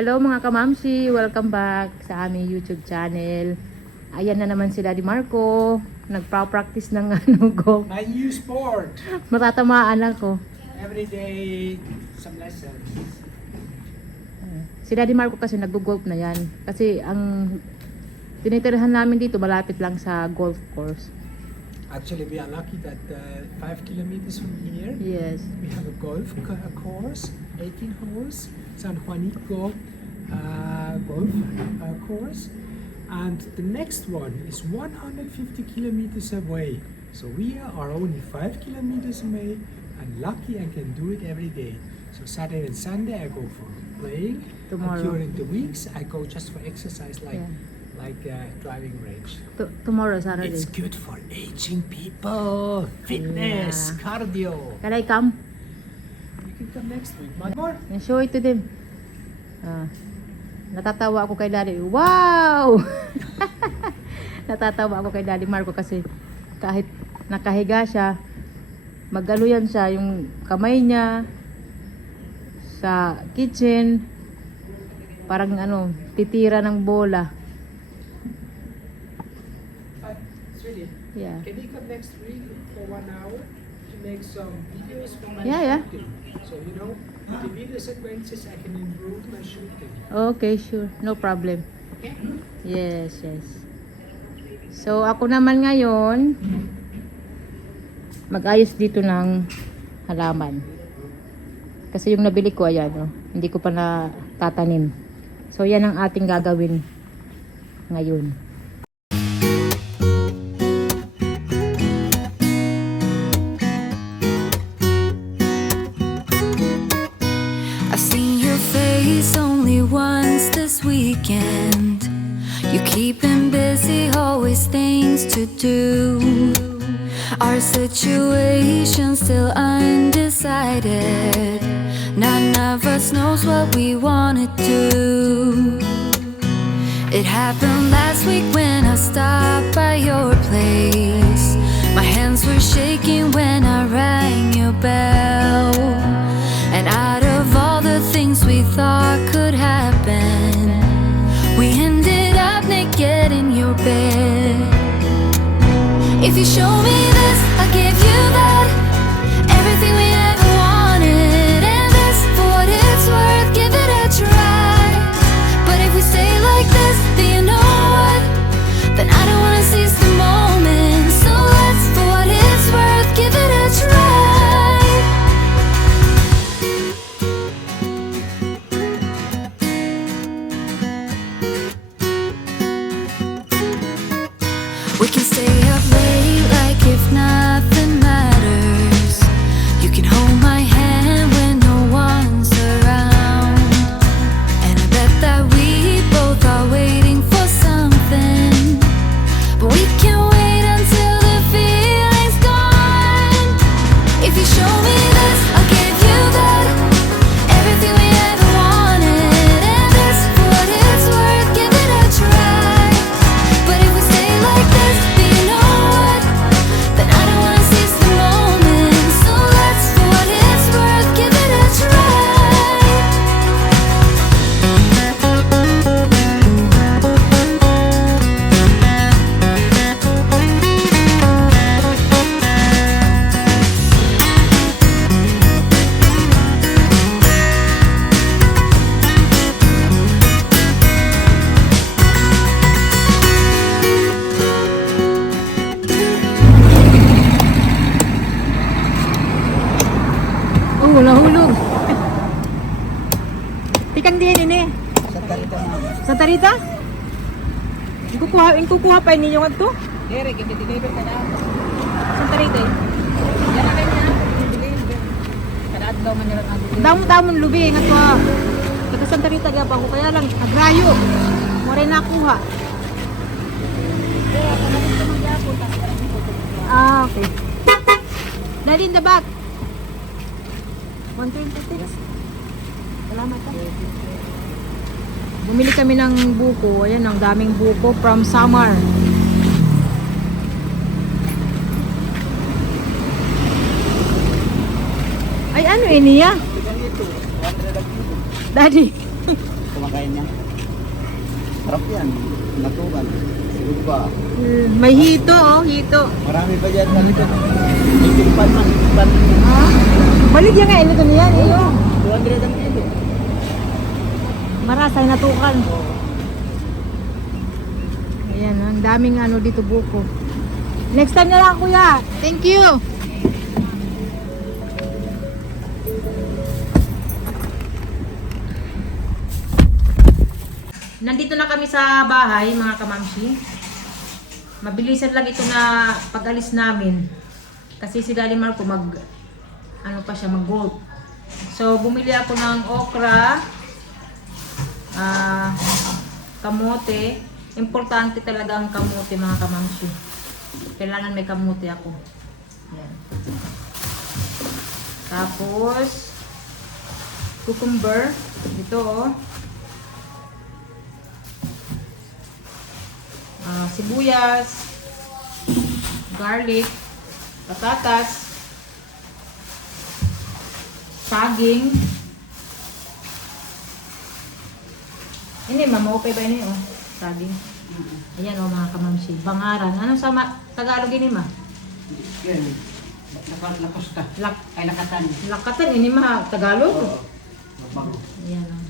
Hello mga kamamsi, welcome back sa aming YouTube channel. Ayan na naman sila di Marco, nagpa-practice ng golf. My new sport. Matatamaan ako. Every day, some lessons. Sila di Marco kasi nag-golf na yan. Kasi ang tinitirahan namin dito malapit lang sa golf course. Actually, we are lucky that 5 kilometers from here, Yes. we have a golf course, 18 holes, San Juanico golf course. And the next one is 150 kilometers away. So we are only 5 kilometers away, and lucky I can do it every day. So Saturday and Sunday I go for playing. Tomorrow. And during the weeks I go just for exercise like Yeah. driving range. Tomorrow, Saturday. It's good for aging people. Fitness, Yeah. cardio. Can I come? You can come next week. More? And show it to them. Natatawa ako kay Daddy. Wow! Natatawa ako kay Daddy Marco kasi kahit nakahiga siya, magaluyan siya yung kamay niya sa kitchen, parang titira ng bola. Sweetie, Yeah. can you come next week for 1 hour to make some videos for my Yeah. shooting? So with the video sequences I can improve my shooting. Okay, sure. No problem. Okay? Yes. So, ako naman ngayon, mag-ayos dito ng halaman. Kasi yung nabili ko, ayan, hindi ko pa natatanim. So, yan ang ating gagawin ngayon. I've seen your face only once this weekend. You keeping busy, always things to do. Our situation still undecided. None of us knows what we wanna do. It happened last week when I stopped by your place. My hands were shaking when I rang your bell. And out of all the things we thought could happen, we ended up naked in your bed. If you show me this, I'll give you that. Everything we ever wanted, and this, for what it's worth, give it a try. But if we stay like this, then you know what? Then I don't wanna seize the moment. So let's, for what it's worth, give it a try. We can stay up late like if nothing matters. You can hold my hand when no one's around. And I bet that we both are waiting for something. But we can wait until the feeling's gone. If you show me this, I'll give you that. Everything we ever wanted, and this, for what it's worth, give it a try. But if we stay like this, then you know what? Then I don't wanna seize the moment. So let's, for what it's worth, give it a try. Nahulog. Tikang din ini. Santa Rita? Kukuha pa ninyo nga to? Derek, i-deliver ka na. Santa Rita. Yan na kanya. I-deliver. Kanaad daw man nila ang deliver. Damon lubi nga to. Taga Santa Rita gapa ko kaya lang agrayo. Mo rin nakuha. Okay. Dali in the back. 126. Salamat ka. Bumili kami ng buko. Ayan, ang daming buko from Samar. Ay, ano niya? Ganito, 100 ang kilo. Daddy. Kumakain kinakain niya. Sarap yan. Natukan. Siguro pa. May hito, oh, hito. Marami pa dyan sa likod. May timpan man. Timpan man yan. Balik yan nga, ito niyan. 200 ang kilo. Marasay natukan. Ayan, ang daming ano dito buko. Next time na lang, kuya. Thank you. Nandito na kami sa bahay, mga kamamshi. Mabilisan lang ito na pag-alis namin. Kasi si Daddy Marco mag-golf. So, bumili ako ng okra, kamote. Importante talaga ang kamote, mga kamamshi. Kailangan may kamote ako. Yan. Tapos, cucumber. Ito, oh. Sibuyas, garlic, patatas, saging. Ini mamaupay ba ini, oh? Saging. Ayan, oh, mga kamamsi. Bangaran. Anong sama Tagalog ini, ma? Yan. Lakos ka. Ay, lakatan. Lakatan ini, ma, Tagalog. Bago. Ayan, oh.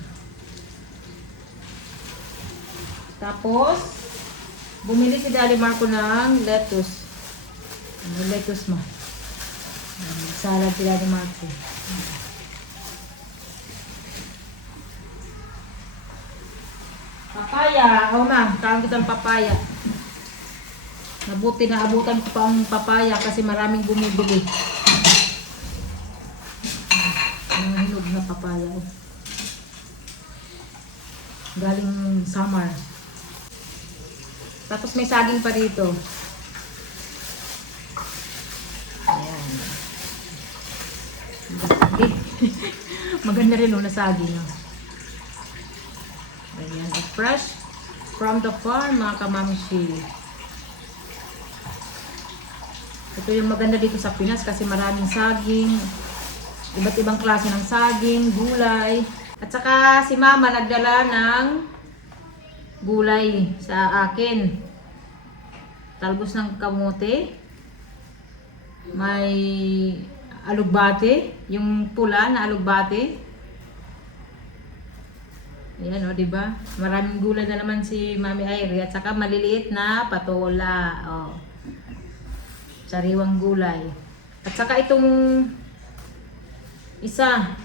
Tapos, bumili si Daddy Marco ng lettuce. Ano lettuce, ma? Salad si Daddy Marco. Papaya. Oh, ma, kaon kitang papaya. Nabuti na abutan ko pa ang papaya kasi maraming bumibili. Ang hinog na papaya. Oh. Galing summer. Tapos may saging pa dito. Ayan. Maganda rin, no, na saging. No? Ayan. Fresh from the farm, mga kamamshi. Ito yung maganda dito sa Pinas kasi maraming saging. Iba't ibang klase ng saging, gulay. At saka si Mama nagdala ng gulay sa akin. Talbos ng kamote. May alugbate, yung pula na alugbate. Ayan, o, diba? Maraming gulay na naman si Mami Airy. At saka maliliit na patola. O. Sariwang gulay. At saka itong isa.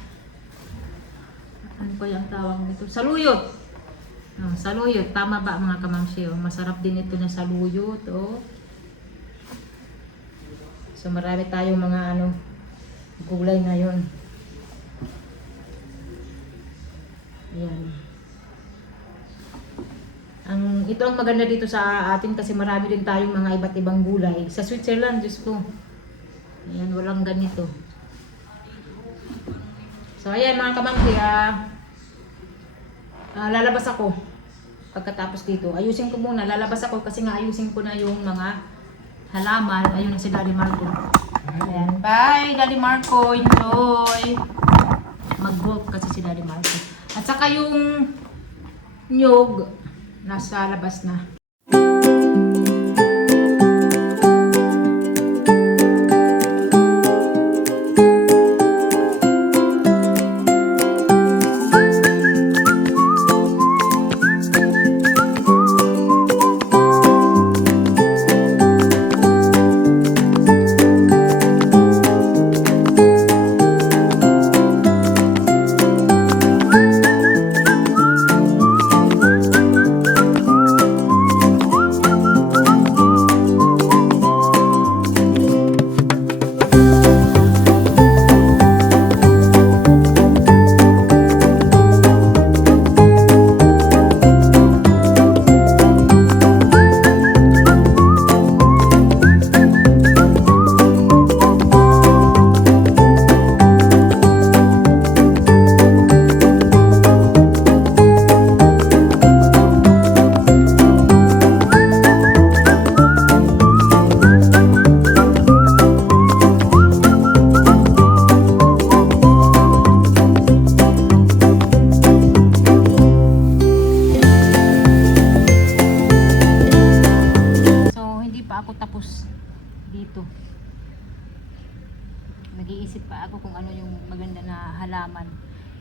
Ano pa yung tawag nito? Saluyot. Oh, saluyot. Tama ba, mga kamamsi? Oh? Masarap din ito na saluyot. Oh. So marami tayong mga gulay ngayon. Ayan. Ito ang maganda dito sa atin kasi marami din tayong mga iba't ibang gulay. Sa Switzerland, Diyos ko. Ayan, walang ganito. So ayan, mga kamamsi, lalabas ako pagkatapos dito. Ayusin ko muna. Lalabas ako kasi nga ayusin ko na yung mga halaman. Ayun na si Daddy Marco. Ayan. Bye, Daddy Marco. Enjoy. Mag-golf kasi si Daddy Marco. At saka yung nyog nasa labas na. ko kung ano yung maganda na halaman.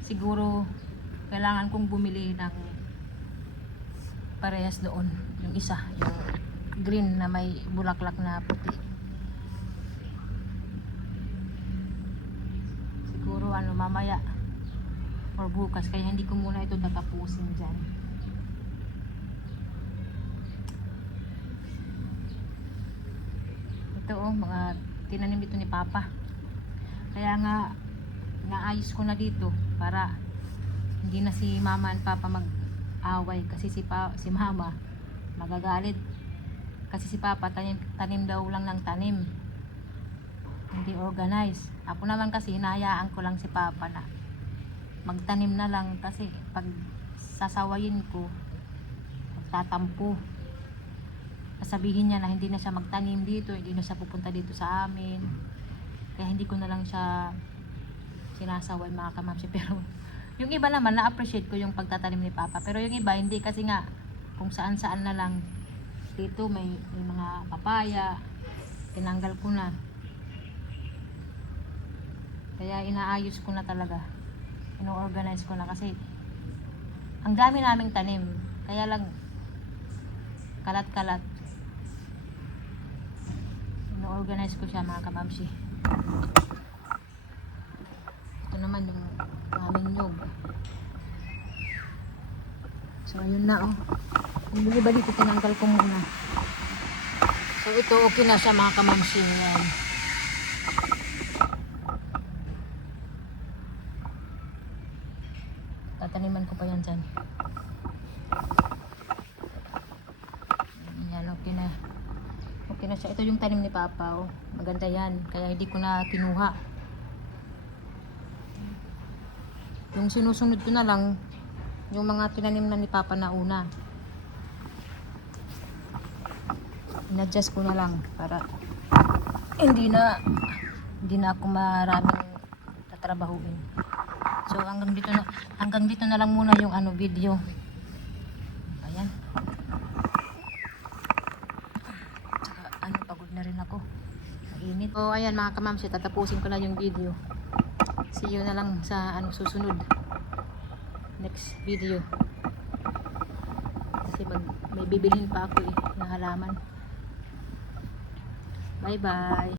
Siguro kailangan kong bumili ng parehas doon. Yung isa, yung green na may bulaklak na puti. Siguro mamaya or bukas, kaya hindi ko muna ito tatapusin dyan. Ito mga tinanim dito ni Papa. Kaya nga naayos ko na dito para hindi na si Mama and Papa mag-away kasi si Mama magagalit kasi si Papa tanim daw lang ng tanim, hindi organized. Ako naman kasi hinahayaan ko lang si Papa na magtanim na lang kasi pag sasawayin ko magtatampo. Sabihin niya na hindi na siya magtanim dito, hindi na siya pupunta dito sa amin. Kaya hindi ko na lang siya sinasaway mga kamamsi. Pero yung iba naman na-appreciate ko yung pagtatanim ni Papa. Pero yung iba hindi kasi nga kung saan-saan na lang. Dito may mga papaya. Tinanggal ko na. Kaya inaayos ko na talaga. Ino-organize ko na kasi ang dami naming tanim. Kaya lang kalat-kalat. Ino-organize ko siya mga kamamsi. Ito naman yung aming nyog. So ayun na oh. Yung iba dito tinanggal ko muna. So ito okay na siya mga kamamsi. Yan. Tataniman ko pa yan dyan. Yan okay na. Okay na siya. Ito yung tanim ni Papa oh. Maganda yan. Kaya hindi ko na kinuha. Yung sinusunod ko na lang yung mga tinanim na ni Papa na una. In-adjust ko na lang para hindi na ako maraming tatrabahuin. So hanggang dito na lang muna yung video. Ayan. Tsaka pagod na rin ako. Mainit. So ayan mga kamamsi, tatapusin ko na yung video. See you na lang sa susunod. Next video. Kasi may bibilhin pa ako na halaman. Bye bye.